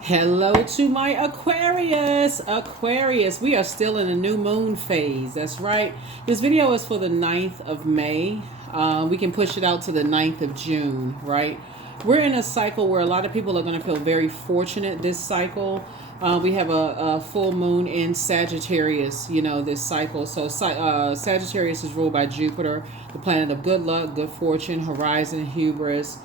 Hello to my Aquarius, we are still in a new moon phase. That's right. This video is for the 9th of May. We can push it out to the 9th of June, right? We're in a cycle where a lot of people are going to feel very fortunate this cycle. We have a full moon in Sagittarius, this cycle. So Sagittarius is ruled by Jupiter, the planet of good luck, good fortune, horizon, hubris,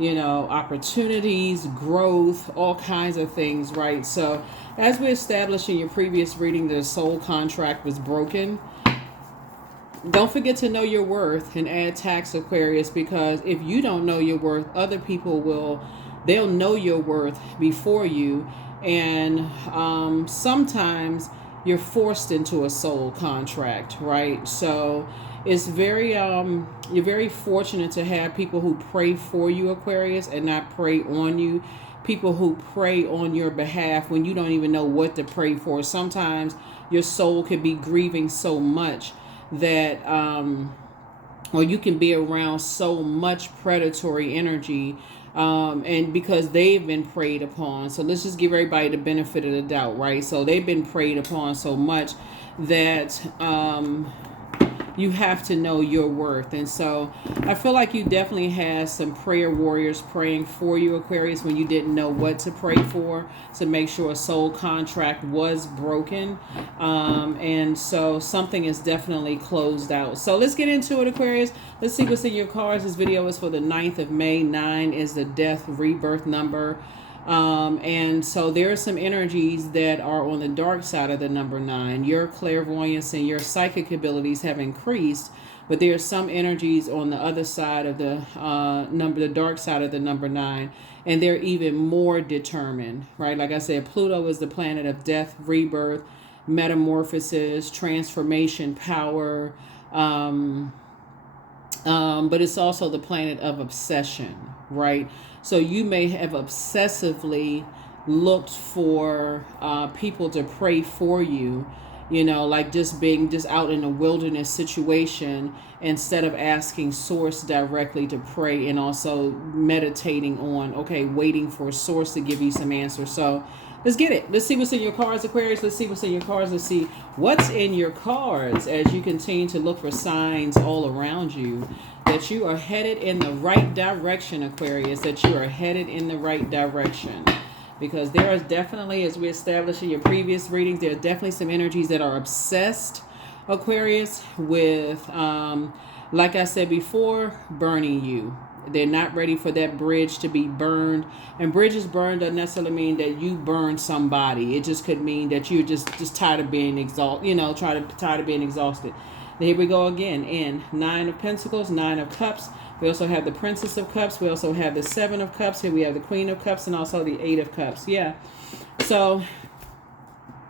opportunities, growth, all kinds of things, right? So, as we established in your previous reading, the soul contract was broken. Don't forget to know your worth and add tax, Aquarius, because if you don't know your worth, other people will. They'll know your worth before you, and sometimes you're forced into a soul contract, right? So it's very you're very fortunate to have people who pray for you, Aquarius, and not pray on you. People who pray on your behalf when you don't even know what to pray for. Sometimes your soul could be grieving so much that or you can be around so much predatory energy, and because they've been preyed upon. So let's just give everybody the benefit of the doubt, right? So they've been preyed upon so much that you have to know your worth. And so I feel like you definitely had some prayer warriors praying for you, Aquarius, when you didn't know what to pray for, to make sure a soul contract was broken. And so something is definitely closed out. So let's get into it, Aquarius. Let's see what's in your cards. This video is for the 9th of May. 9 is the death rebirth number. And so there are some energies that are on the dark side of the number 9. Your clairvoyance and your psychic abilities have increased, but there are some energies on the other side of the the dark side of the number 9, and they're even more determined, right? Like I said, Pluto is the planet of death, rebirth, metamorphosis, transformation, power, but it's also the planet of obsession, right? So you may have obsessively looked for people to pray for you, like just being just out in a wilderness situation, instead of asking source directly to pray, and also meditating on, okay, waiting for source to give you some answers. So let's get it. Let's see what's in your cards, Aquarius. Let's see what's in your cards. Let's see what's in your cards as you continue to look for signs all around you that you are headed in the right direction, Aquarius, that you are headed in the right direction. Because there is definitely, as we established in your previous readings, there are definitely some energies that are obsessed, Aquarius, with, like I said before, burning you. They're not ready for that bridge to be burned. And bridges burned doesn't necessarily mean that you burn somebody. It just could mean that you're just tired of being exhausted, tired of being exhausted. Here we go again in 9 of Pentacles, 9 of Cups. We also have the Princess of Cups. We also have the 7 of Cups. Here we have the Queen of Cups, and also the 8 of Cups. Yeah. So,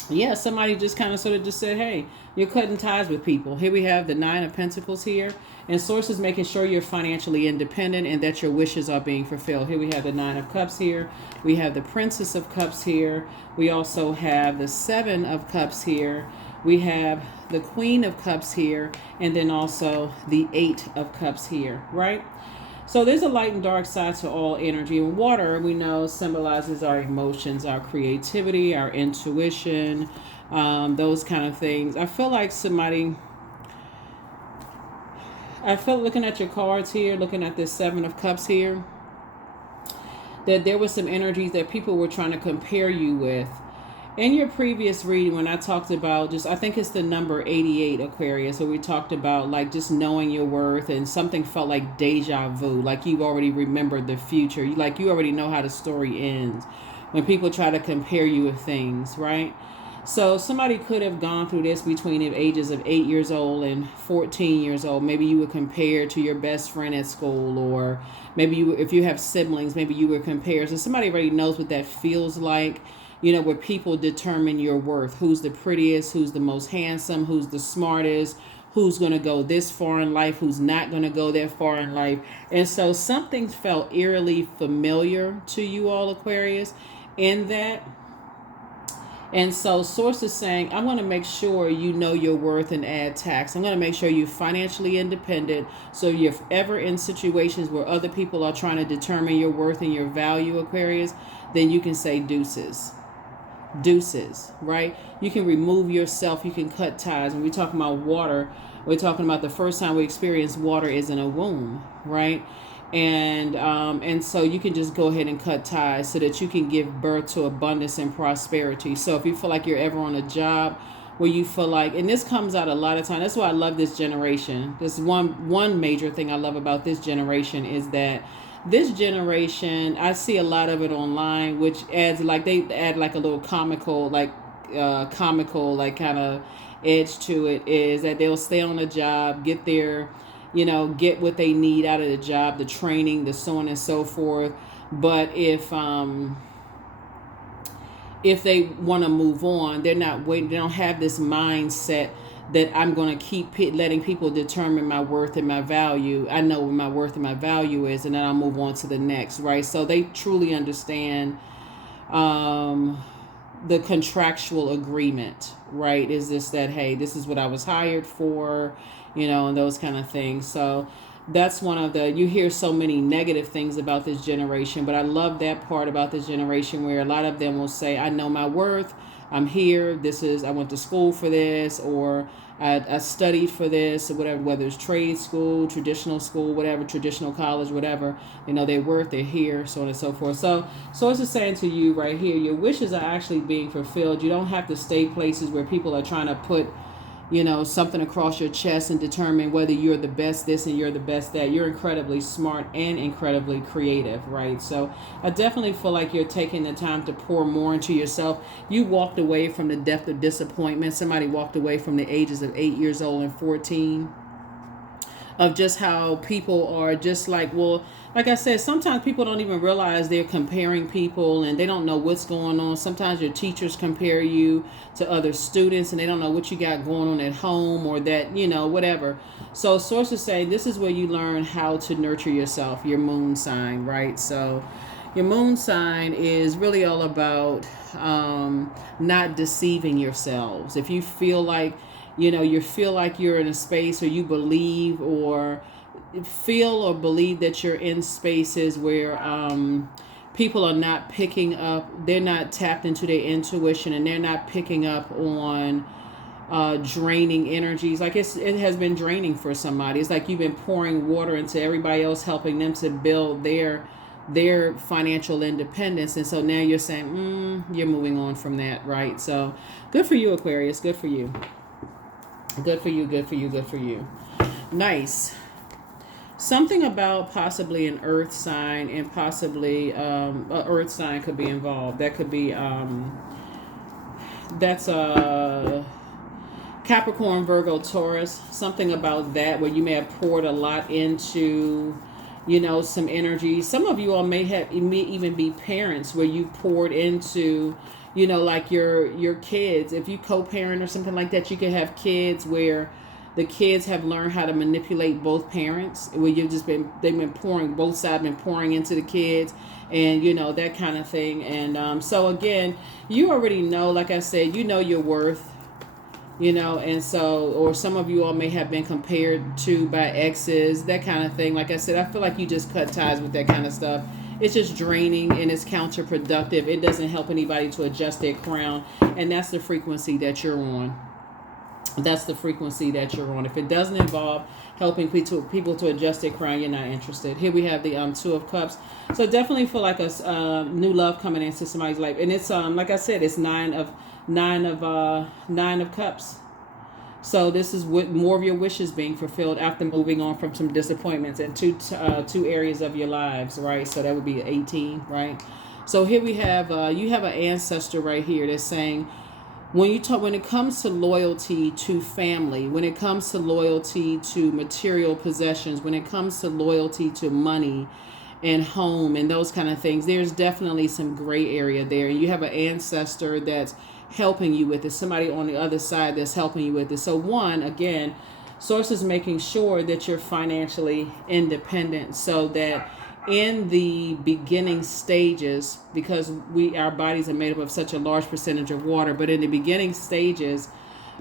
yeah, somebody just kind of sort of just said, hey, you're cutting ties with people. Here we have the 9 of Pentacles here. And sources making sure you're financially independent and that your wishes are being fulfilled. Here we have the 9 of Cups here. We have the Princess of Cups here. We also have the 7 of Cups here. We have the Queen of Cups here, and then also the 8 of Cups here, right? So there's a light and dark side to all energy. And water, we know, symbolizes our emotions, our creativity, our intuition, those kind of things. I feel looking at your cards here, looking at this 7 of Cups here, that there were some energies that people were trying to compare you with. In your previous reading, when I talked about I think it's the number 88, Aquarius, where we talked about like just knowing your worth, and something felt like deja vu, like you already remembered the future. Like you already know how the story ends when people try to compare you with things, right? So somebody could have gone through this between the ages of 8 years old and 14 years old. Maybe you were compared to your best friend at school, or maybe if you have siblings, maybe you were compared. So somebody already knows what that feels like. Where people determine your worth. Who's the prettiest, who's the most handsome, who's the smartest, who's going to go this far in life, who's not going to go that far in life. And so something felt eerily familiar to you all, Aquarius, in that. And so source is saying, I want to make sure you know your worth and add tax. I'm going to make sure you're financially independent. So you're ever in situations where other people are trying to determine your worth and your value, Aquarius, then you can say deuces. Deuces, right? You can remove yourself, you can cut ties. When we're talking about water, we're talking about the first time we experience water is in a womb, right? And so you can just go ahead and cut ties so that you can give birth to abundance and prosperity. So if you feel like you're ever on a job where you feel like, and this comes out a lot of time, that's why I love this generation. This one major thing I love about this generation is that this generation, I see a lot of it online, which adds like, they add like a little comical like kind of edge to it, is that they'll stay on a job, get their, get what they need out of the job, the training, the so on and so forth. But if they want to move on, they're not waiting. They don't have this mindset that I'm going to keep letting people determine my worth and my value. I know what my worth and my value is, and then I'll move on to the next, right? So they truly understand the contractual agreement, right? Is this that, hey, this is what I was hired for, and those kind of things. So that's one of you hear so many negative things about this generation, but I love that part about this generation where a lot of them will say, I know my worth. I'm here. I went to school for this, or I studied for this, or whatever, whether it's trade school, traditional school, whatever, traditional college, whatever, their worth, they're here, so on and so forth. So it's just saying to you right here, your wishes are actually being fulfilled. You don't have to stay places where people are trying to put something across your chest and determine whether you're the best this and you're the best that. You're incredibly smart and incredibly creative, right? So I definitely feel like you're taking the time to pour more into yourself. You walked away from the depth of disappointment. Somebody walked away from the ages of 8 years old and 14, of just how people are just like, well, like I said, sometimes people don't even realize they're comparing people and they don't know what's going on. Sometimes your teachers compare you to other students and they don't know what you got going on at home, or that, whatever. So sources say this is where you learn how to nurture yourself, your moon sign, right? So your moon sign is really all about not deceiving yourselves. If you feel like, you feel like you're in a space, or you believe or feel or believe that you're in spaces where people are not picking up, they're not tapped into their intuition, and they're not picking up on draining energies. Like it has been draining for somebody. It's like you've been pouring water into everybody else, helping them to build their financial independence, and so now you're saying you're moving on from that, right? So good for you, Aquarius. Good for you. Good for you, good for you, good for you. Nice. Something about possibly an earth sign, and possibly a earth sign could be involved. That could be that's a Capricorn, Virgo, Taurus. Something about that where you may have poured a lot into some energy. Some of you all may even be parents where you poured into like your kids. If you co-parent or something like that, you could have kids where the kids have learned how to manipulate both parents, where they've been pouring, both sides been pouring into the kids, and that kind of thing. And so again, you already know, like I said, your worth, and so, or some of you all may have been compared to by exes, that kind of thing. Like I said, I feel like you just cut ties with that kind of stuff. It's just draining and it's counterproductive. It doesn't help anybody to adjust their crown. And that's the frequency that you're on. That's the frequency that you're on. If it doesn't involve helping people to adjust their crown, you're not interested. Here we have the Two of Cups. So definitely feel like a new love coming into somebody's life. And it's like I said, it's nine of Cups. So this is what more of your wishes being fulfilled after moving on from some disappointments in two areas of your lives, right? So that would be 18, right? So here we have you have an ancestor right here that's saying, when it comes to loyalty to family, when it comes to loyalty to material possessions, when it comes to loyalty to money and home and those kind of things, there's definitely some gray area there. And you have an ancestor that's helping you with it, somebody on the other side that's helping you with it. So one, again, sources making sure that you're financially independent, so that in the beginning stages, because our bodies are made up of such a large percentage of water, but in the beginning stages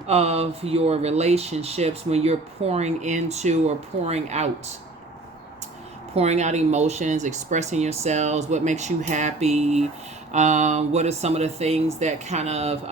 of your relationships, when you're pouring into or pouring out pouring out emotions, expressing yourselves, what makes you happy, what are some of the things that kind of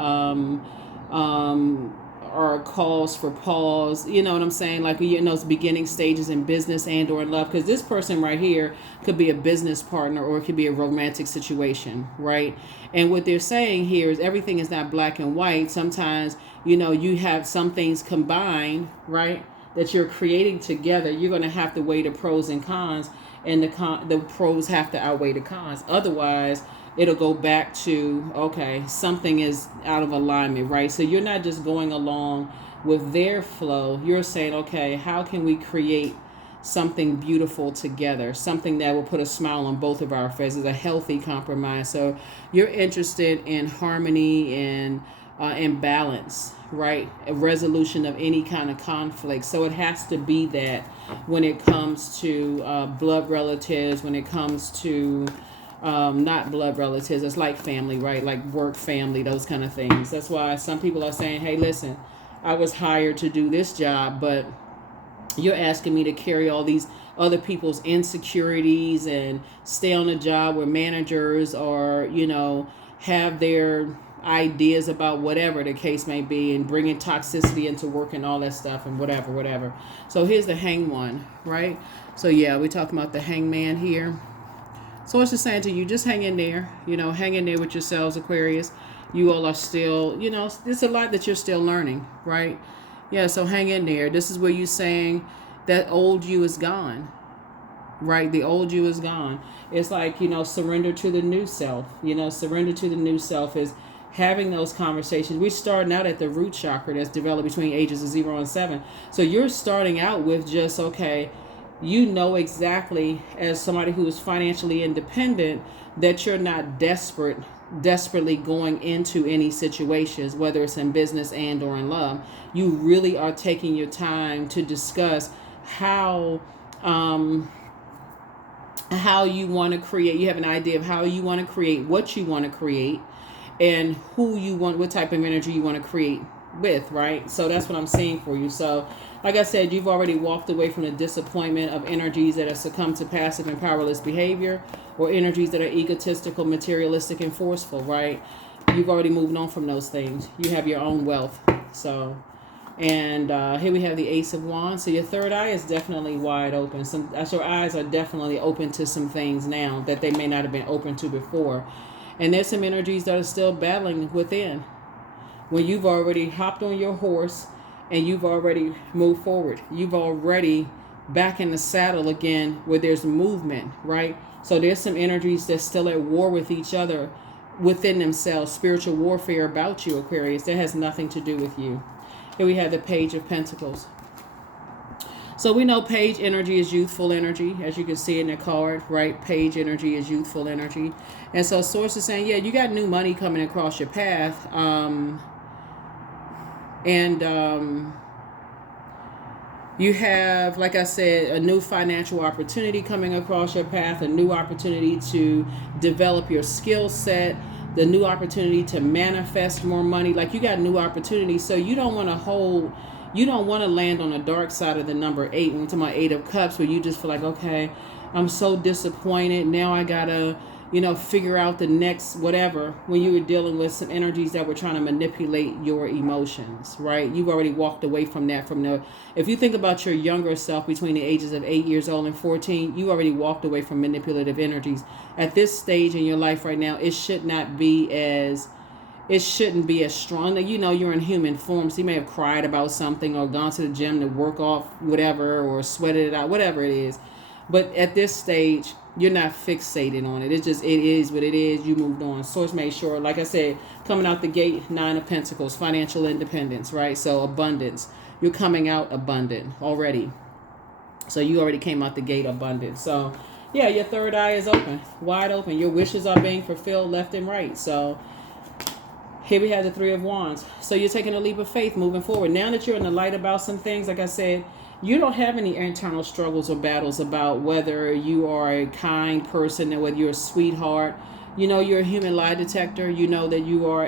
are calls for pause, you know what I'm saying? Like you're in those beginning stages in business and or in love, because this person right here could be a business partner or it could be a romantic situation, right? And what they're saying here is everything is not black and white. Sometimes, you know, you have some things combined, right, that you're creating together. You're going to have to weigh the pros and cons, and the pros have to outweigh the cons. Otherwise, it'll go back to, okay, something is out of alignment, right? So you're not just going along with their flow. You're saying, okay, how can we create something beautiful together, something that will put a smile on both of our faces, a healthy compromise. So you're interested in harmony and balance, right? A resolution of any kind of conflict. So it has to be that when it comes to blood relatives, when it comes to not blood relatives, it's like family, right? Like work family, those kind of things. That's why some people are saying, hey, listen, I was hired to do this job, but you're asking me to carry all these other people's insecurities and stay on a job where managers or, you know, have their ideas about whatever the case may be, and bringing toxicity into work and all that stuff and whatever. So here's the hanged one, right? So yeah, we're talking about the hangman here. So it's just saying to you, just hang in there, you know, hang in there with yourselves, Aquarius. You all are still, you know, there's a lot that you're still learning, right? Yeah, so hang in there. This is where you're saying that old you is gone, right? The old you is gone. It's like, you know, surrender to the new self. You know, surrender to the new self is having those conversations. We're starting out at the root chakra that's developed between ages of 0 and 7. So you're starting out with just, okay, you know exactly, as somebody who is financially independent, that you're not desperately going into any situations, whether it's in business and or in love. You really are taking your time to discuss how you want to create. You have an idea of how you want to create, what you want to create, and who you want, what type of energy you want to create with, right? So that's what I'm seeing for you. So like I said, you've already walked away from the disappointment of energies that have succumbed to passive and powerless behavior, or energies that are egotistical, materialistic, and forceful, right? You've already moved on from those things. You have your own wealth. So, and here we have the Ace of Wands. So your third eye is definitely wide open. Your eyes are definitely open to some things now that they may not have been open to before. And there's some energies that are still battling within. When you've already hopped on your horse and you've already moved forward, you've already back in the saddle again where there's movement, right? So there's some energies that's still at war with each other within themselves, spiritual warfare about you, Aquarius. That has nothing to do with you. Here we have the Page of Pentacles. So we know Page energy is youthful energy, as you can see in the card, right? Page energy is youthful energy. And so Source is saying, yeah, you got new money coming across your path. You have, like I said, a new financial opportunity coming across your path, a new opportunity to develop your skill set, the new opportunity to manifest more money. Like you got new opportunities. So you don't want to land on the dark side of the number 8. When we're talking about 8 of Cups, where you just feel like, okay, I'm so disappointed. Now I gotta, figure out the next whatever, when you were dealing with some energies that were trying to manipulate your emotions, right? You've already walked away from that. If you think about your younger self between the ages of 8 years old and 14, you already walked away from manipulative energies. At this stage in your life right now, it shouldn't be as strong. You're in human form, so you may have cried about something or gone to the gym to work off whatever or sweated it out, whatever it is. But at this stage, you're not fixated on it. It is what it is. You moved on. Source made sure, like I said, coming out the gate, 9 of Pentacles, financial independence, right? So abundance. You're coming out abundant already. So you already came out the gate abundant. So yeah, your third eye is open, wide open. Your wishes are being fulfilled left and right. So here we have the 3 of Wands. So you're taking a leap of faith moving forward. Now that you're in the light about some things, like I said, you don't have any internal struggles or battles about whether you are a kind person and whether you're a sweetheart. You're a human lie detector. You know that you are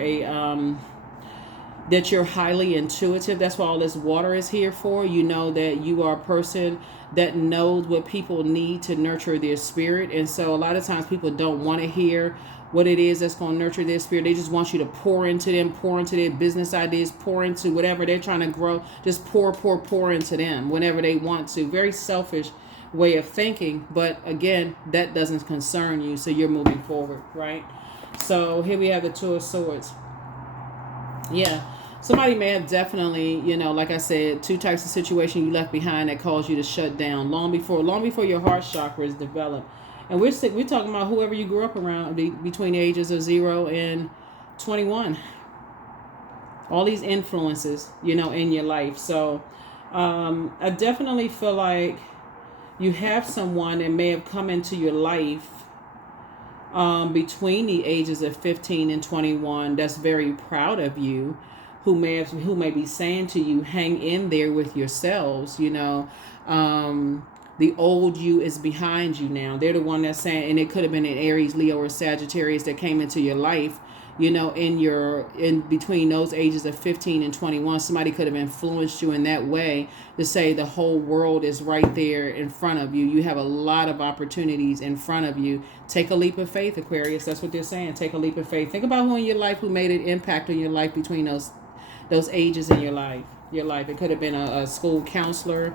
that you're highly intuitive. That's what all this water is here for. You know that you are a person that knows what people need to nurture their spirit. And so a lot of times people don't want to hear what it is that's going to nurture their spirit. They just want you to pour into them, pour into their business ideas, pour into whatever they're trying to grow. Just pour into them whenever they want to. Very selfish way of thinking. But again, that doesn't concern you. So you're moving forward, right? So here we have the Two of Swords. Yeah. Somebody may have definitely, like I said, two types of situation you left behind that caused you to shut down long before your heart chakra is developed. And we're talking about whoever you grew up around between the ages of 0 and 21. All these influences, in your life. So I definitely feel like you have someone that may have come into your life between the ages of 15 and 21 that's very proud of you, who may be saying to you, hang in there with yourselves. The old you is behind you now. They're the one that's saying, and it could have been an Aries, Leo, or Sagittarius that came into your life, in between those ages of 15 and 21. Somebody could have influenced you in that way to say the whole world is right there in front of you. You have a lot of opportunities in front of you. Take a leap of faith, Aquarius. That's what they're saying. Take a leap of faith. Think about who in your life who made an impact on your life between those ages in your life. It could have been a school counselor,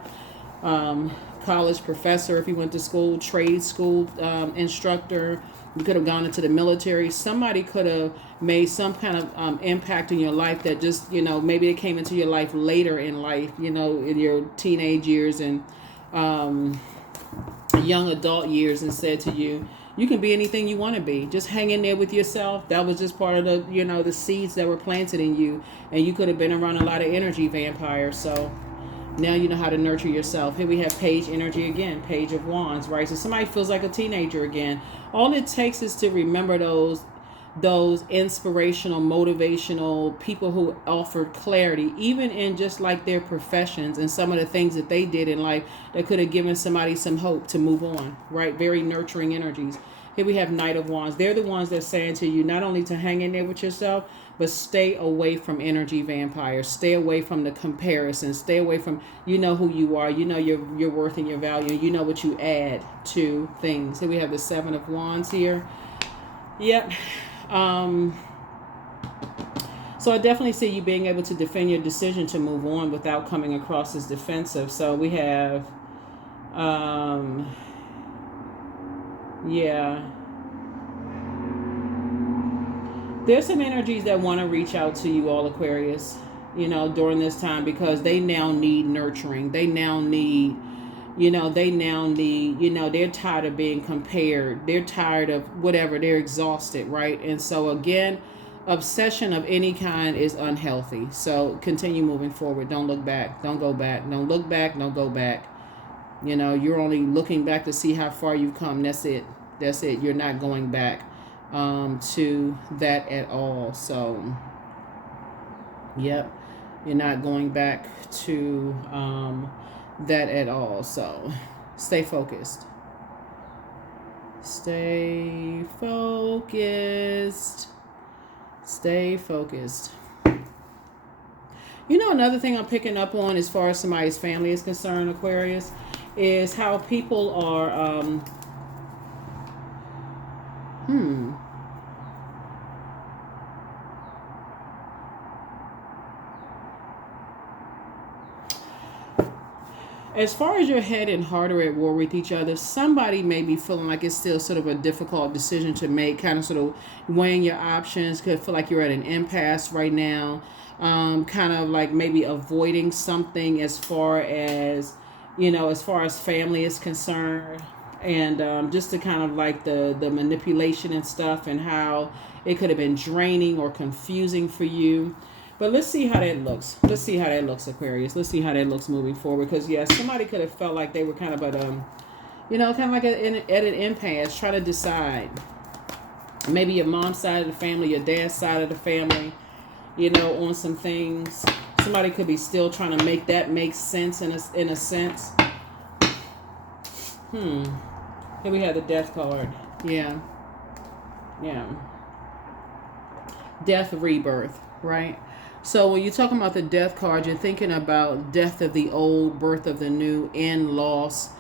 college professor if you went to school, trade school instructor. You could have gone into the military. Somebody could have made some kind of impact in your life that just, maybe it came into your life later in life, in your teenage years and young adult years, and said to you, you can be anything you want to be. Just hang in there with yourself. That was just part of the, the seeds that were planted in you. And you could have been around a lot of energy vampires. So now you know how to nurture yourself. Here we have Page energy again. Page of Wands, right? So somebody feels like a teenager again. All it takes is to remember those inspirational, motivational people who offered clarity, even in just like their professions and some of the things that they did in life that could have given somebody some hope to move on, right? Very nurturing energies. Here we have Knight of Wands. They're the ones that saying to you not only to hang in there with yourself, but stay away from energy vampires. Stay away from the comparison. Stay away from, who you are. Your worth and your value. You know what you add to things. Here we have the Seven of Wands here. Yep. So I definitely see you being able to defend your decision to move on without coming across as defensive. So we have, there's some energies that want to reach out to you all, Aquarius, during this time, because they now need nurturing. They now need, they're tired of being compared. They're tired of whatever. They're exhausted, right? And so again, obsession of any kind is unhealthy. So continue moving forward. Don't look back. Don't go back. Don't look back. Don't go back. You're only looking back to see how far you've come. That's it. You're not going back to that at all. So, yep. You're not going back to that at all. So stay focused. Stay focused. Stay focused. Another thing I'm picking up on as far as somebody's family is concerned, Aquarius, is how people are as far as your head and heart are at war with each other, somebody may be feeling like it's still sort of a difficult decision to make, kind of sort of weighing your options. Could feel like you're at an impasse right now. Kind of like maybe avoiding something as far as family is concerned. And just to kind of like the manipulation and stuff, and how it could have been draining or confusing for you. But let's see how that looks. Let's see how that looks, Aquarius. Let's see how that looks moving forward. Because, somebody could have felt like they were kind of at, kind of like at an impasse, trying to decide. Maybe your mom's side of the family, your dad's side of the family, on some things. Somebody could be still trying to make that make sense in a sense. Here we have the Death card. Yeah. Death, rebirth, right? So when you're talking about the death card, you're thinking about death of the old, birth of the new, and loss.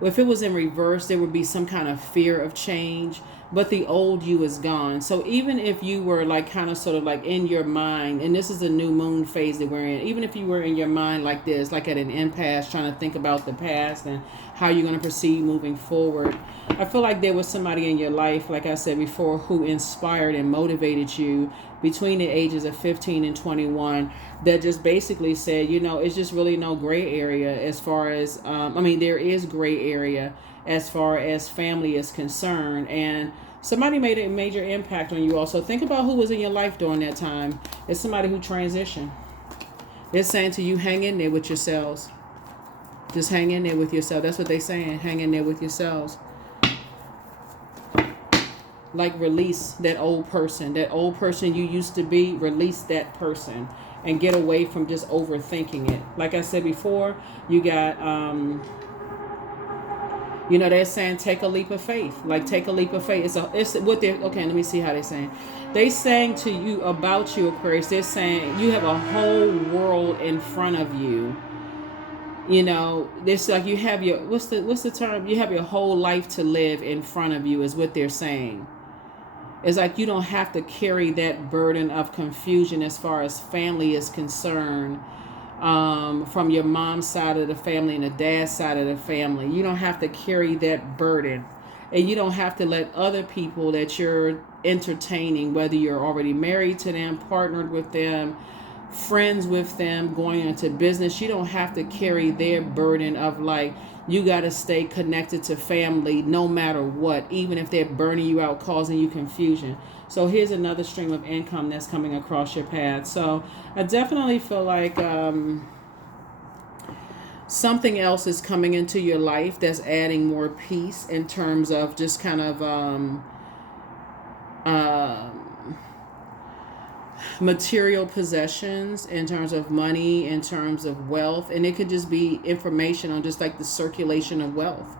If it was in reverse, there would be some kind of fear of change, but the old you is gone. So even if you were like kind of sort of like in your mind, and this is a new moon phase that we're in, even if you were in your mind like this, like at an impasse, trying to think about the past and how you're going to proceed moving forward, I feel like there was somebody in your life, like I said before, who inspired and motivated you between the ages of 15 and 21, that just basically said, you know, it's just really no gray area as far as, there is gray area as far as family is concerned. And somebody made a major impact on you also. Think about who was in your life during that time. It's somebody who transitioned. They're saying to you, hang in there with yourselves. Just hang in there with yourself. That's what they're saying. Hang in there with yourselves. Like release that old person you used to be. Release that person and get away from just overthinking it. Like I said before, you got they're saying take a leap of faith. Like take a leap of faith. It's what they're okay. Let me see how they're saying. They saying to you about you, Aquarius. They're saying you have a whole world in front of you. You know, it's like you have your what's the term? You have your whole life to live in front of you. Is what they're saying. It's like you don't have to carry that burden of confusion as far as family is concerned, from your mom's side of the family and the dad's side of the family. You don't have to carry that burden. And you don't have to let other people that you're entertaining, whether you're already married to them, partnered with them, friends with them, going into business, you don't have to carry their burden of like, you got to stay connected to family no matter what, even if they're burning you out, causing you confusion. So here's another stream of income that's coming across your path. So I definitely feel like something else is coming into your life that's adding more peace in terms of just kind of material possessions, in terms of money, in terms of wealth. And it could just be information on just like the circulation of wealth.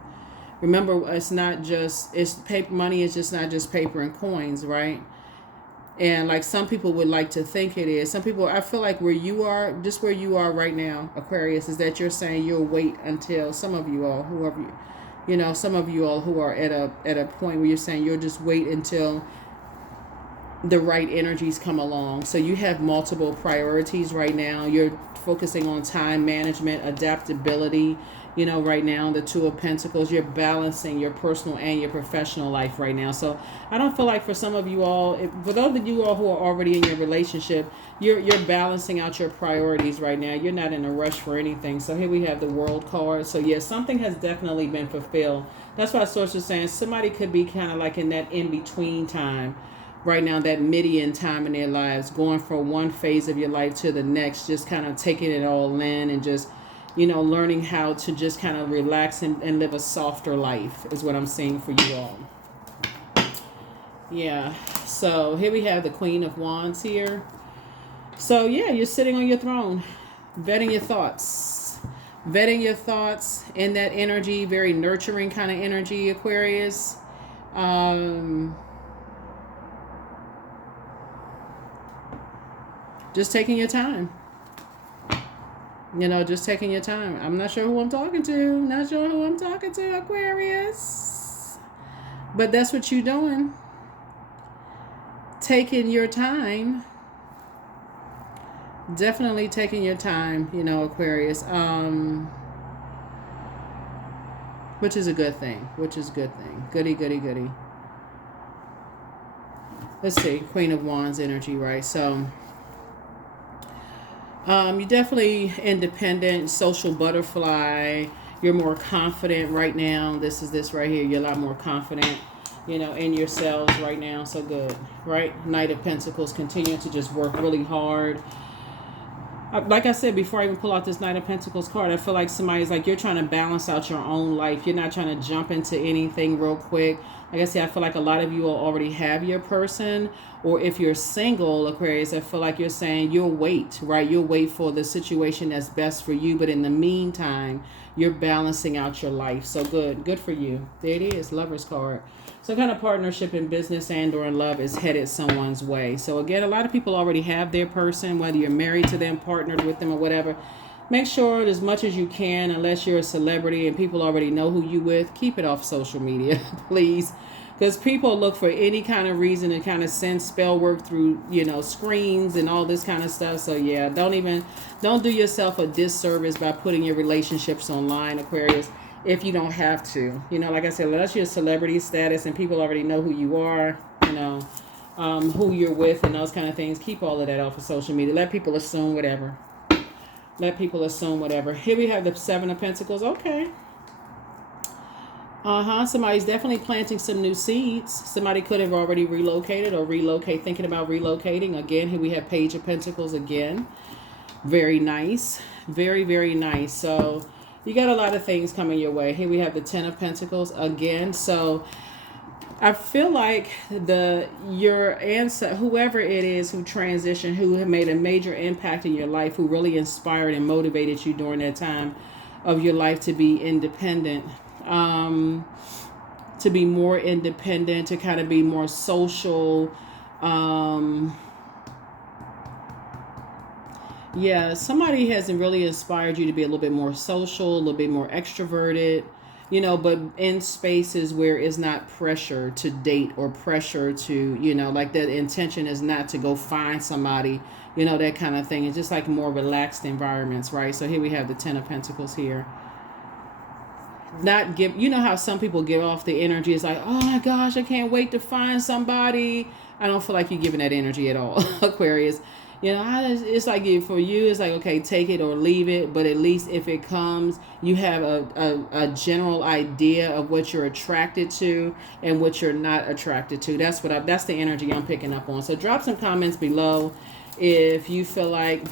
Remember, it's paper. Money is just not just paper and coins, right? And like some people would like to think it is. Some people, I feel like where you are right now, Aquarius, is that you're saying you'll wait until, some of you all, whoever some of you all who are at a point where you're saying you'll just wait until the right energies come along. So you have multiple priorities right now. You're focusing on time management, adaptability. Right now, the Two of Pentacles, you're balancing your personal and your professional life right now. So I don't feel like for some of you all, for those of you all who are already in your relationship, you're balancing out your priorities right now. You're not in a rush for anything. So here we have the World card. So yes, something has definitely been fulfilled. That's why Source is saying somebody could be kind of like in that in-between time right now, that median time in their lives, going from one phase of your life to the next, just kind of taking it all in and just learning how to just kind of relax and live a softer life is what I'm seeing for you all. Yeah. So here we have the Queen of Wands here. So yeah, you're sitting on your throne, vetting your thoughts in that energy, very nurturing kind of energy, Aquarius. Just taking your time. Just taking your time. I'm not sure who I'm talking to. Aquarius. But that's what you're doing. Taking your time. Definitely taking your time, Aquarius. Which is a good thing. Goody, goody, goody. Let's see. Queen of Wands energy, right? So you're definitely independent, social butterfly. You're more confident right now. This right here. You're a lot more confident, in yourselves right now. So good, right? Knight of Pentacles, continuing to just work really hard. Like I said, before I even pull out this Knight of Pentacles card, I feel like somebody's like, you're trying to balance out your own life. You're not trying to jump into anything real quick. Like I said, I feel like a lot of you will already have your person, or if you're single, Aquarius, I feel like you're saying you'll wait, right? You'll wait for the situation that's best for you, but in the meantime, you're balancing out your life. So good for you. There it is, Lover's card. Some kind of partnership in business and or in love is headed someone's way. So again, a lot of people already have their person, whether you're married to them, partnered with them, or whatever. Make sure as much as you can, unless you're a celebrity and people already know who you with, keep it off social media, please. Because people look for any kind of reason to kind of send spell work through, screens and all this kind of stuff. So yeah, don't do yourself a disservice by putting your relationships online, Aquarius, if you don't have to. Like I said, unless you're a celebrity status and people already know who you are, who you're with and those kind of things, keep all of that off of social media. Let people assume whatever. Here we have the Seven of Pentacles. Okay. Somebody's definitely planting some new seeds. Somebody could have already relocated or thinking about relocating. Again, here we have Page of Pentacles again. Very nice. Very, very nice. So you got a lot of things coming your way. Here we have the Ten of Pentacles again. So I feel like your answer, whoever it is who transitioned, who have made a major impact in your life, who really inspired and motivated you during that time of your life to be independent, to be more independent, to kind of be more social. Yeah, somebody hasn't really inspired you to be a little bit more social, a little bit more extroverted. But in spaces where it's not pressure to date or pressure to, like the intention is not to go find somebody, that kind of thing. It's just like more relaxed environments, right? So here we have the Ten of Pentacles here. Not give, how some people give off the energy. It's like, oh my gosh, I can't wait to find somebody. I don't feel like you're giving that energy at all, Aquarius. It's like for you, it's like, okay, take it or leave it. But at least if it comes, you have a general idea of what you're attracted to and what you're not attracted to. That's the energy I'm picking up on. So drop some comments below if you feel like.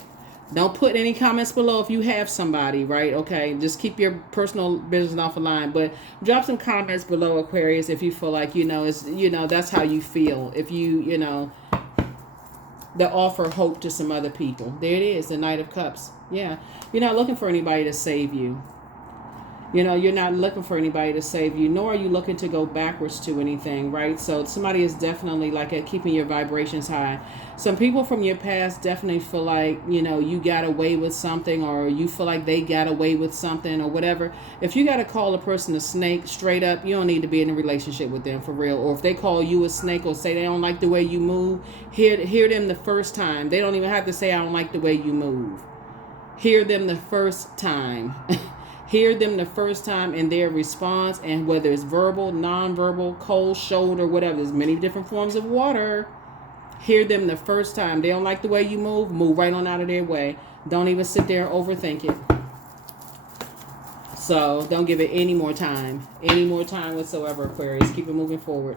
Don't put any comments below if you have somebody, right? Okay, just keep your personal business off the line. But drop some comments below, Aquarius, if you feel like, it's, that's how you feel. If you, that offer hope to some other people. There it is, the Knight of Cups. Yeah. You're not looking for anybody to save you. You're not looking for anybody to save you, nor are you looking to go backwards to anything, right? So somebody is definitely like at keeping your vibrations high. Some people from your past definitely feel like, you got away with something, or you feel like they got away with something or whatever. If you got to call a person a snake straight up, you don't need to be in a relationship with them for real. Or if they call you a snake or say they don't like the way you move, hear them the first time. They don't even have to say, I don't like the way you move. Hear them the first time. Hear them the first time and their response, and whether it's verbal, nonverbal, cold shoulder, whatever. There's many different forms of water. Hear them the first time. They don't like the way you move right on out of their way. Don't even sit there and overthink it. So don't give it any more time whatsoever, Aquarius. Keep it moving forward.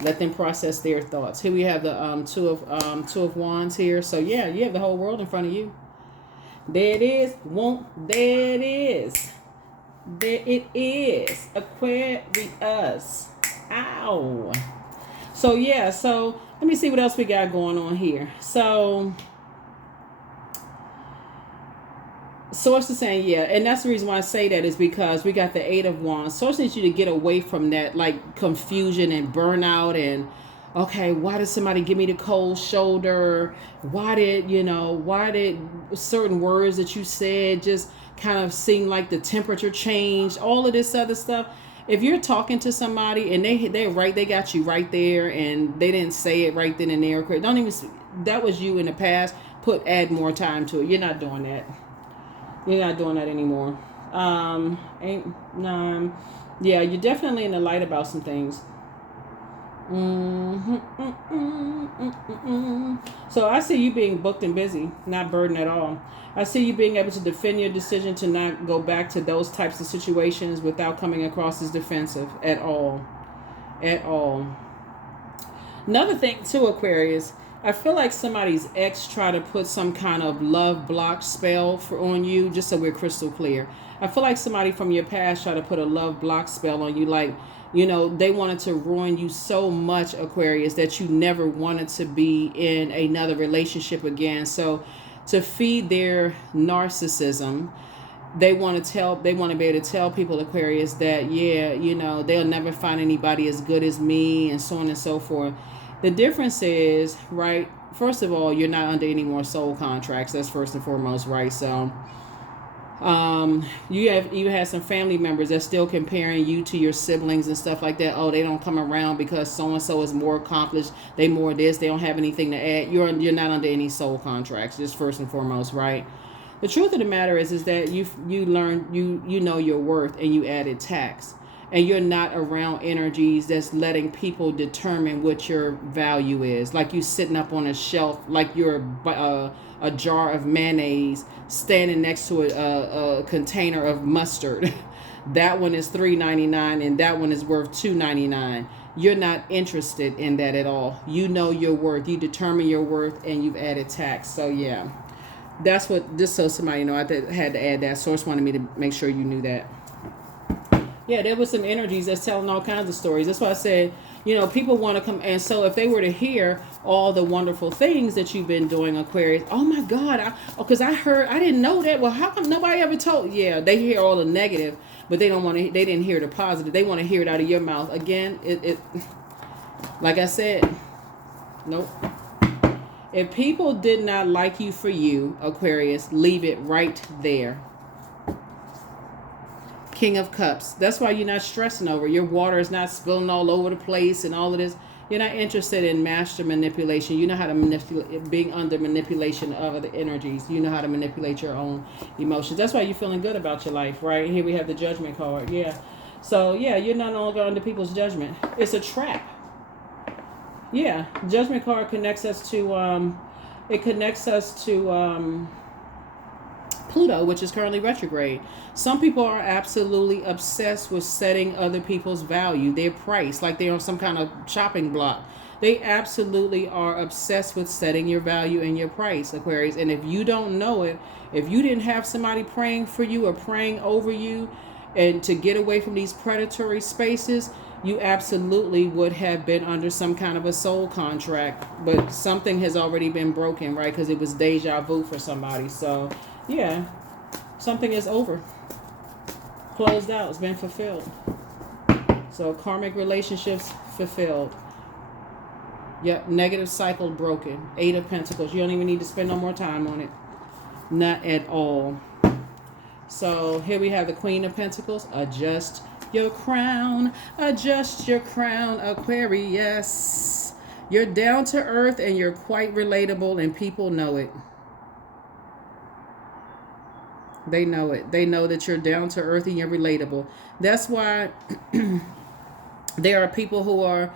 Let them process their thoughts. Here we have the two of Wands here. So yeah, you have the whole world in front of you. There it is. There it is. There it is. Aquarius. Ow. So yeah, so let me see what else we got going on here. So Source is saying, yeah, and that's the reason why I say that is because we got the Eight of Wands. Source needs you to get away from that, like, confusion and burnout and, okay, why did somebody give me the cold shoulder? Why did certain words that you said just kind of seem like the temperature changed? All of this other stuff. If you're talking to somebody and they got you right there and they didn't say it right then and there, that was you in the past. Add more time to it. You're not doing that. You're not doing that anymore. Yeah, you're definitely in the light about some things. So I see you being booked and busy, not burdened at all. I see you being able to defend your decision to not go back to those types of situations without coming across as defensive at all. At all. Another thing too, Aquarius, I feel like somebody's ex tried to put some kind of love block spell on you, just so we're crystal clear. I feel like somebody from your past tried to put a love block spell on you, like You know, they wanted to ruin you so much, Aquarius, that you never wanted to be in another relationship again. So to feed their narcissism, they want to be able to tell people, Aquarius, that yeah, you know, they'll never find anybody as good as me, and so on and so forth. The difference is, right, first of all, you're not under any more soul contracts. That's first and foremost, right? So you have even had some family members that's still comparing you to your siblings and stuff like that. Oh, they don't come around because so and so is more accomplished, they more this, they don't have anything to add. You're not under any soul contracts, just first and foremost, right? The truth of the matter is that you learn, you know your worth, and you added tax, and you're not around energies that's letting people determine what your value is. Like you sitting up on a shelf, like you're a jar of mayonnaise standing next to a container of mustard. That one is $3.99, and that one is worth $2.99. You're not interested in that at all. You know your worth. You determine your worth, and you've added tax. So yeah. That's what, just so somebody know, I had to add that. Source wanted me to make sure you knew that. Yeah, there was some energies that's telling all kinds of stories. That's why I said, you know, people want to come. And so if they were to hear all the wonderful things that you've been doing, Aquarius, oh my God, because I didn't know that. Well, how come nobody ever told? Yeah, they hear all the negative, but they didn't hear the positive. They want to hear it out of your mouth. Again, like I said, nope. If people did not like you for you, Aquarius, leave it right there. King of Cups. That's why you're not stressing over. Your water is not spilling all over the place and all of this. You're not interested in master manipulation. You know how to manipulate, being under manipulation of other energies. You know how to manipulate your own emotions. That's why you're feeling good about your life, right? Here we have the Judgment card. Yeah. So, yeah, you're no longer under people's judgment. It's a trap. Yeah, Judgment card connects us to Pluto, which is currently retrograde. Some people are absolutely obsessed with setting other people's value, their price, like they're on some kind of shopping block. They absolutely are obsessed with setting your value and your price, Aquarius. And if you don't know it, if you didn't have somebody praying for you or praying over you, and to get away from these predatory spaces, you absolutely would have been under some kind of a soul contract, but something has already been broken, right? Because it was deja vu for somebody. So yeah, something is over, closed out, it's been fulfilled. So karmic relationships fulfilled. Yep, negative cycle broken. 8 of Pentacles. You don't even need to spend no more time on it, not at all. So here we have the Queen of Pentacles. Adjust your crown, Aquarius. You're down to earth and you're quite relatable, and people know it. They know it. They know that you're down to earth and you're relatable. That's why there are people who are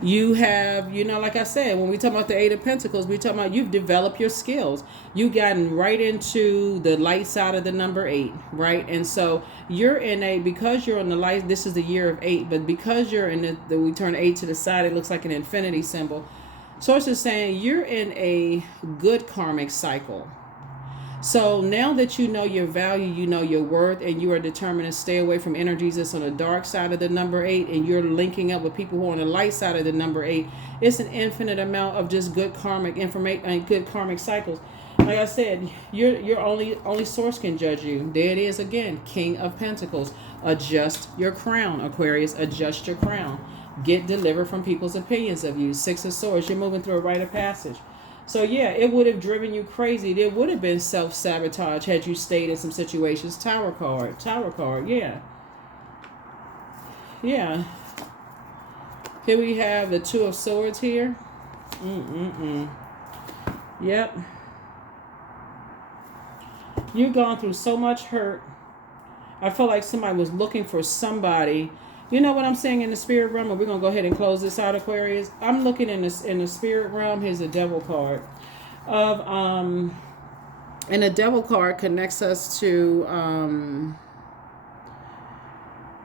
you have, you know, like I said, when we talk about the 8 of Pentacles, we talk about you've developed your skills. You've gotten right into the light side of the number 8, right? And so you're because you're on the light, this is the year of 8, but because you're in we turn 8 to the side, it looks like an infinity symbol. Source is saying you're in a good karmic cycle. So now that you know your value, you know your worth, and you are determined to stay away from energies that's on the dark side of the number 8, and you're linking up with people who are on the light side of the number 8, it's an infinite amount of just good karmic information and good karmic cycles. Like I said, you're only source can judge you. There it is again, King of Pentacles. Adjust your crown, Aquarius. Adjust your crown. Get delivered from people's opinions of you. 6 of Swords. You're moving through a rite of passage. So yeah, it would have driven you crazy. There would have been self-sabotage had you stayed in some situations. Tower card, yeah. Yeah. Here we have the 2 of Swords here. Yep. You've gone through so much hurt. I feel like somebody was looking for somebody. You know what I'm saying in the spirit realm? And we're going to go ahead and close this out, Aquarius. I'm looking in the spirit realm. Here's a devil card. And the devil card connects us to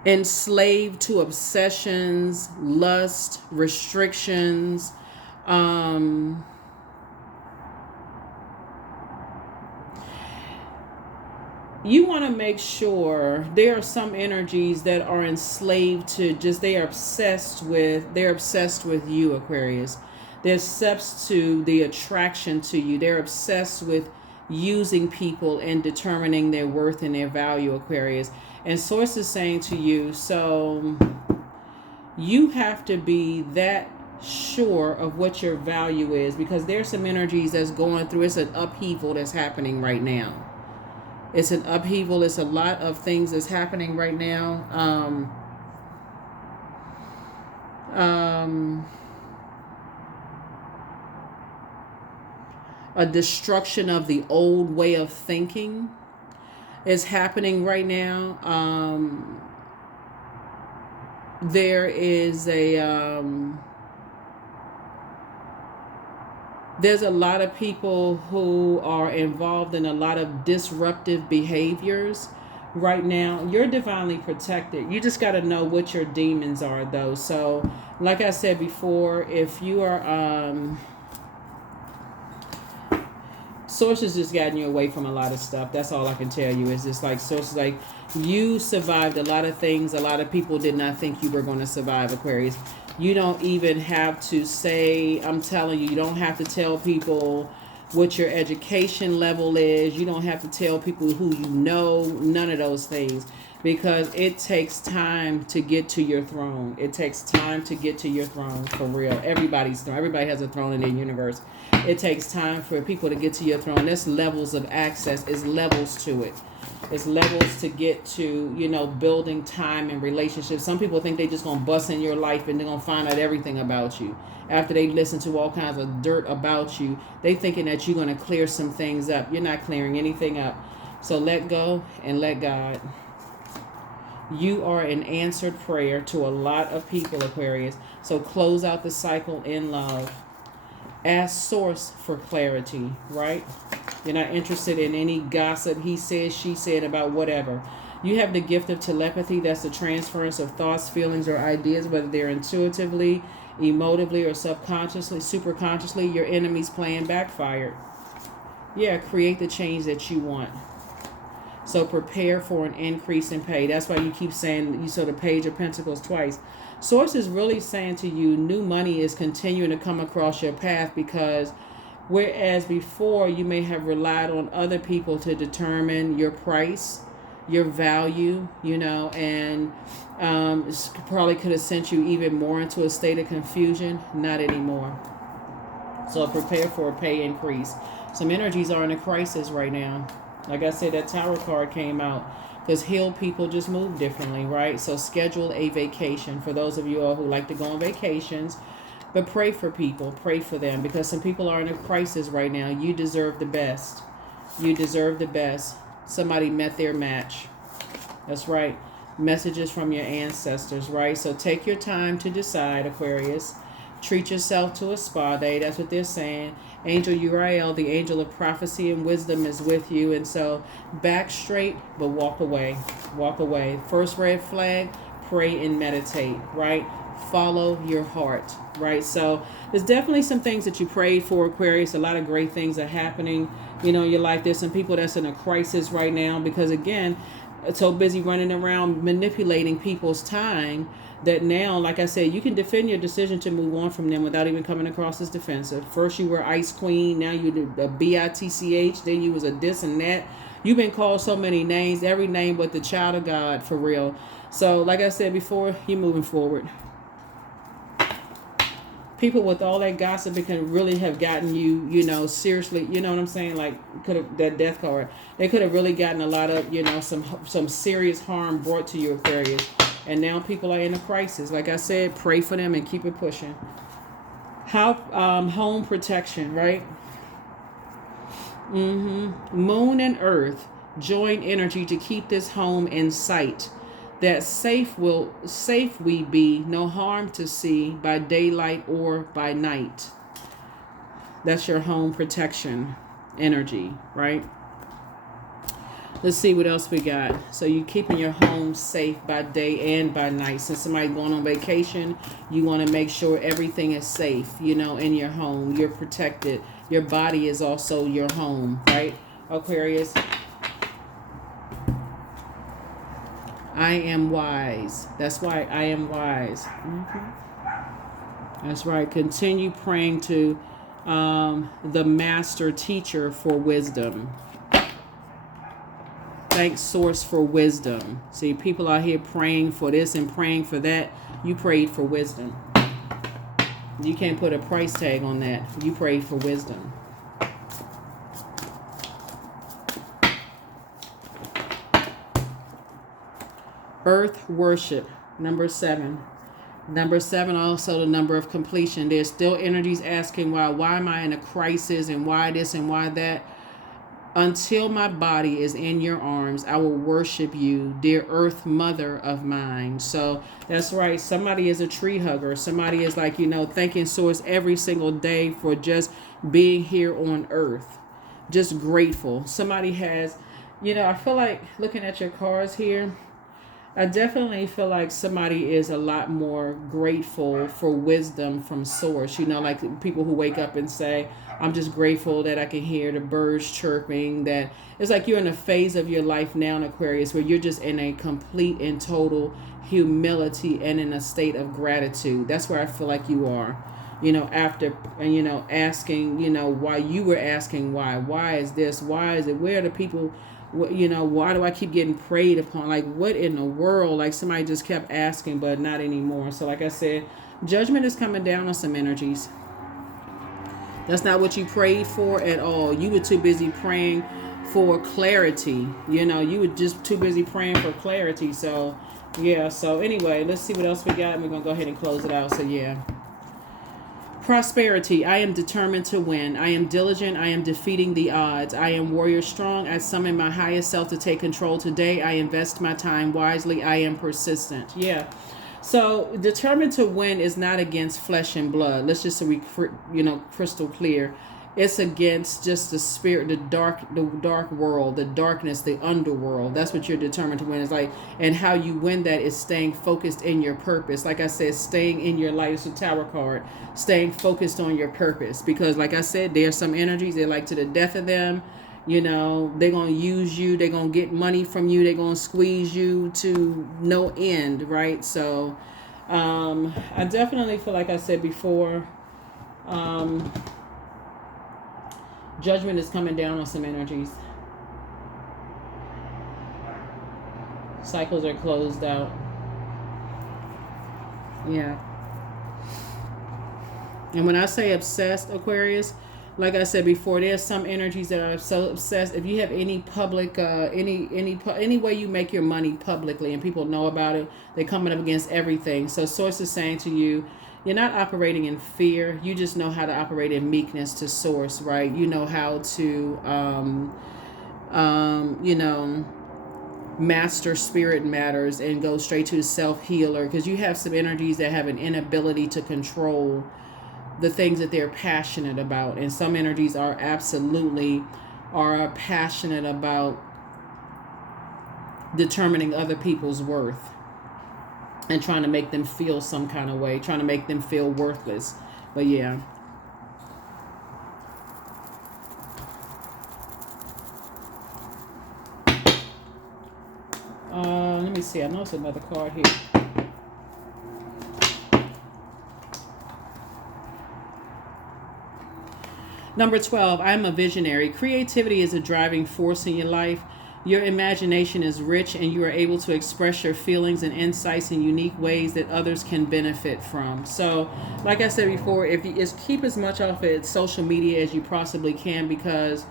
enslaved to obsessions, lust, restrictions. you want to make sure there are some energies that are enslaved to just, they're obsessed with you, Aquarius. They're obsessed to the attraction to you. They're obsessed with using people and determining their worth and their value, Aquarius. And Source is saying to you, so you have to be that sure of what your value is, because there's some energies that's going through, it's an upheaval that's happening right now. It's an upheaval. It's a lot of things that's happening right now. A destruction of the old way of thinking is happening right now. There is there's a lot of people who are involved in a lot of disruptive behaviors right now. You're divinely protected. You just got to know what your demons are, though. So, like I said before, if you are Source has just gotten you away from a lot of stuff. That's all I can tell you. Is just like Source is like, you survived a lot of things a lot of people did not think you were going to survive, Aquarius. You don't even have to say, I'm telling you, you don't have to tell people what your education level is. You don't have to tell people who you know, none of those things. Because it takes time to get to your throne. It takes time to get to your throne, for real. Everybody's throne. Everybody has a throne in their universe. It takes time for people to get to your throne. There's levels of access. It's levels to it. It's levels to get to, building time and relationships. Some people think they just going to bust in your life and they're going to find out everything about you. After they listen to all kinds of dirt about you, they thinking that you're going to clear some things up. You're not clearing anything up. So let go and let God. You are an answered prayer to a lot of people, Aquarius. So close out the cycle in love. Ask Source for clarity, right? You're not interested in any gossip, he said, she said, about whatever. You have the gift of telepathy. That's the transference of thoughts, feelings, or ideas, whether they're intuitively, emotively, or subconsciously, superconsciously. Your enemy's plan backfired. Yeah, create the change that you want. So prepare for an increase in pay. That's why you keep saying, you saw the Page of Pentacles twice. Source is really saying to you, new money is continuing to come across your path, because whereas before you may have relied on other people to determine your price, your value, and probably could have sent you even more into a state of confusion. Not anymore. So prepare for a pay increase. Some energies are in a crisis right now. Like I said, that Tower card came out because healed people just move differently, right? So schedule a vacation for those of you all who like to go on vacations. But pray for people. Pray for them, because some people are in a crisis right now. You deserve the best. You deserve the best. Somebody met their match. That's right. Messages from your ancestors, right? So take your time to decide, Aquarius. Treat yourself to a spa day. That's what they're saying. Angel Uriel, the angel of prophecy and wisdom, is with you. And so back straight, but walk away. Walk away. First red flag, pray and meditate, right? Follow your heart, right? So there's definitely some things that you prayed for, Aquarius. A lot of great things are happening, in your life. There's some people that's in a crisis right now because, again, so busy running around manipulating people's time that now, like I said, you can defend your decision to move on from them without even coming across as defensive. First you were Ice Queen, now you're a BITCH, then you was a this and that. You've been called so many names, every name but the child of God, for real. So like I said before, you're moving forward. People with all that gossip can really have gotten you, seriously, you know what I'm saying? Like, could have, that death card, they could have really gotten a lot of, some serious harm brought to you, Aquarius. And now people are in a crisis. Like I said, pray for them and keep it pushing. How home protection, right? Moon and Earth join energy to keep this home in sight. That safe we be, no harm to see by daylight or by night. That's your home protection energy, right? Let's see what else we got. So you keeping your home safe by day and by night. Since somebody going on vacation, you want to make sure everything is safe, in your home. You're protected. Your body is also your home, right, Aquarius? I am wise. That's why I am wise. That's right. Continue praying to the master teacher for wisdom. Thank Source for wisdom. See, people out here praying for this and praying for that. You prayed for wisdom. You can't put a price tag on that. You prayed for wisdom. Earth worship, number 7. Number 7, also the number of completion. There's still energies asking why am I in a crisis and why this and why that. Until my body is in your arms, I will worship you, dear Earth Mother of mine. So that's right. Somebody is a tree hugger. Somebody is like, thanking Source every single day for just being here on Earth. Just grateful. Somebody has, I feel like looking at your cards here, I definitely feel like somebody is a lot more grateful for wisdom from Source. Like people who wake up and say, I'm just grateful that I can hear the birds chirping. That it's like you're in a phase of your life now in Aquarius where you're just in a complete and total humility and in a state of gratitude. That's where I feel like you are. After, asking, why you were asking why is this? Why is it? Where are the people? Why do I keep getting preyed upon? Like, what in the world? Like, somebody just kept asking, but not anymore. So like I said, judgment is coming down on some energies. That's not what you prayed for at all. You were too busy praying for clarity. You were just too busy praying for clarity. So yeah. So anyway, let's see what else we got. We're going to go ahead and close it out. So yeah. Prosperity. I am determined to win. I am diligent. I am defeating the odds. I am warrior strong. I summon my highest self to take control today. I invest my time wisely. I am persistent. Yeah. So determined to win is not against flesh and blood. Let's just so we, crystal clear. It's against just the spirit, the dark world, the darkness, the underworld. That's what you're determined to win. Is like, and how you win that is staying focused in your purpose. Like I said, staying in your light. It's a tower card. Staying focused on your purpose. Because like I said, there's some energies, they're like to the death of them. They're going to use you. They're going to get money from you. They're going to squeeze you to no end, right? So I definitely feel like I said before, judgment is coming down on some energies. Cycles are closed out. Yeah. And when I say obsessed, Aquarius, like I said before, there's some energies that are so obsessed. If you have any public, any way you make your money publicly and people know about it, they're coming up against everything. So Source is saying to you, you're not operating in fear. You just know how to operate in meekness to Source, right? You know how to, master spirit matters and go straight to self-healer, because you have some energies that have an inability to control the things that they're passionate about. And some energies are passionate about determining other people's worth and trying to make them feel some kind of way, trying to make them feel worthless. But yeah. Let me see. I know it's another card here. Number 12, I'm a visionary. Creativity is a driving force in your life. Your imagination is rich and you are able to express your feelings and insights in unique ways that others can benefit from. So, like I said before, if you just keep as much off of social media as you possibly can, because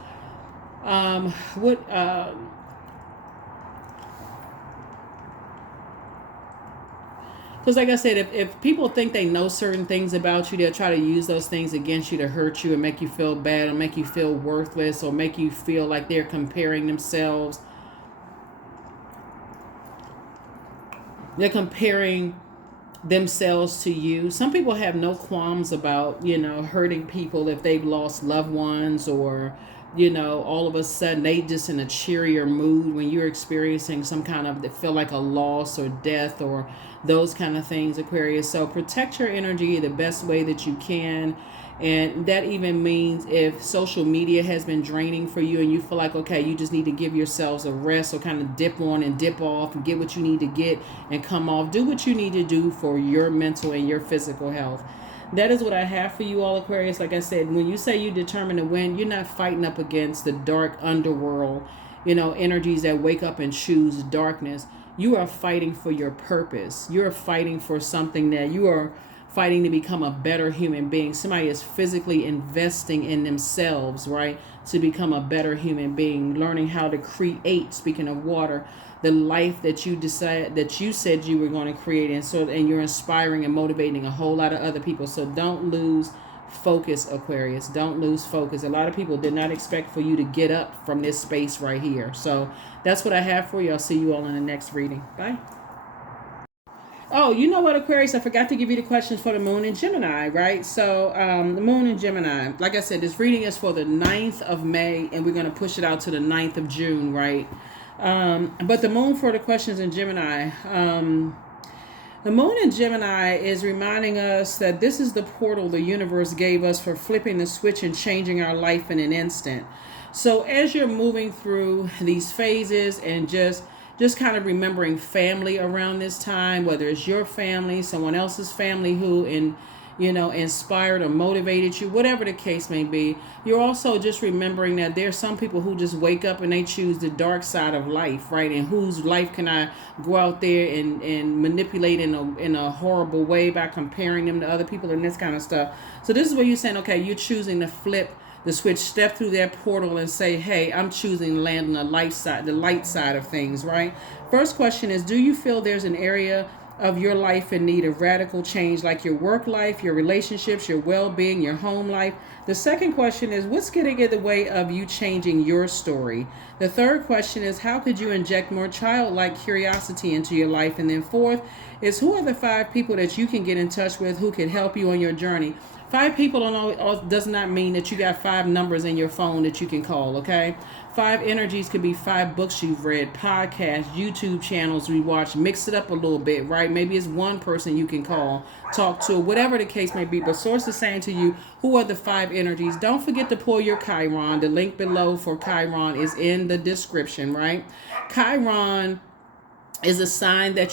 because like I said, if people think they know certain things about you, they'll try to use those things against you to hurt you and make you feel bad or make you feel worthless or make you feel like they're comparing themselves. They're comparing themselves to you. Some people have no qualms about, hurting people if they've lost loved ones, or, all of a sudden they just in a cheerier mood when you're experiencing some kind of, they feel like a loss or death or those kind of things, Aquarius. So protect your energy the best way that you can. And that even means if social media has been draining for you and you feel like, okay, you just need to give yourselves a rest, or kind of dip on and dip off and get what you need to get and come off. Do what you need to do for your mental and your physical health. That is what I have for you all, Aquarius. Like I said, when you say you determine to win, you're not fighting up against the dark underworld, energies that wake up and choose darkness. You are fighting for your purpose. You're fighting for something that you are fighting to become a better human being. Somebody is physically investing in themselves, right? To become a better human being, learning how to create, speaking of water, the life that you said you were going to create. And you're inspiring and motivating a whole lot of other people. So don't lose focus, Aquarius. Don't lose focus. A lot of people did not expect for you to get up from this space right here. So that's what I have for you. I'll see you all in the next reading. Bye. Oh, you know what, Aquarius? I forgot to give you the questions for the moon in Gemini, right? So the moon in Gemini, like I said, this reading is for the 9th of May, and we're going to push it out to the 9th of June, right? But the moon for the questions in Gemini, the moon in Gemini is reminding us that this is the portal the universe gave us for flipping the switch and changing our life in an instant. So as you're moving through these phases and just kind of remembering family around this time, whether it's your family, someone else's family who inspired or motivated you, whatever the case may be, you're also just remembering that there's some people who just wake up and they choose the dark side of life, right? And whose life can I go out there and manipulate in a horrible way by comparing them to other people and this kind of stuff. So this is where you're saying, okay, you're choosing to flip the switch, step through that portal and say, hey, I'm choosing to land on the light side of things, right? First question is, do you feel there's an area of your life in need of radical change, like your work life, your relationships, your well-being, your home life? The second question is, what's getting in the way of you changing your story? The third question is, how could you inject more childlike curiosity into your life? And then fourth is, who are the 5 people that you can get in touch with who can help you on your journey? 5 people does not mean that you got 5 numbers in your phone that you can call, okay? 5 energies could be 5 books you've read, podcasts, YouTube channels we watch. Mix it up a little bit, right? Maybe it's 1 person you can call, talk to, whatever the case may be. But source is saying to you, who are the 5 energies? Don't forget to pull your Chiron. The link below for Chiron is in the description, right? Chiron is a sign that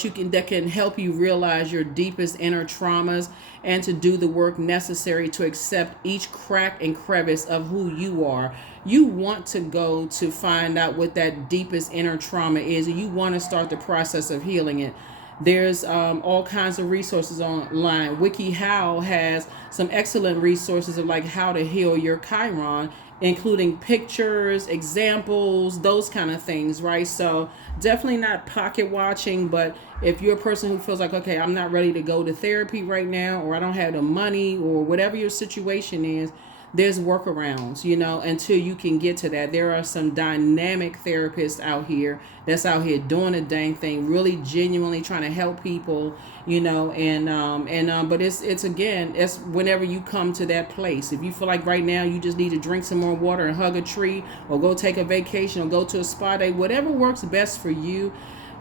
can help you realize your deepest inner traumas and to do the work necessary to accept each crack and crevice of who you are. You want to go to find out what that deepest inner trauma is, and you want to start the process of healing it. There's all kinds of resources online. WikiHow has some excellent resources of like how to heal your Chiron, including pictures, examples, those kind of things, right? So definitely not pocket watching, but if you're a person who feels like, okay, I'm not ready to go to therapy right now, or I don't have the money, or whatever your situation is, there's workarounds, until you can get to that. There are some dynamic therapists out here that's out here doing a dang thing, really genuinely trying to help people, but it's whenever you come to that place. If you feel like right now you just need to drink some more water and hug a tree, or go take a vacation, or go to a spa day, whatever works best for you.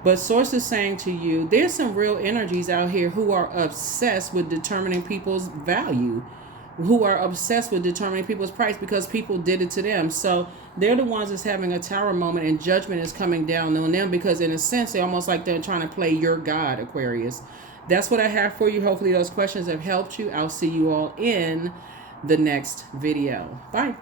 But source is saying to you, there's some real energies out here who are obsessed with determining people's value, who are obsessed with determining people's price because people did it to them. So they're the ones that's having a tower moment, and judgment is coming down on them because in a sense they're almost like they're trying to play your God, Aquarius. That's what I have for you. Hopefully those questions have helped you. I'll see you all in the next video. Bye.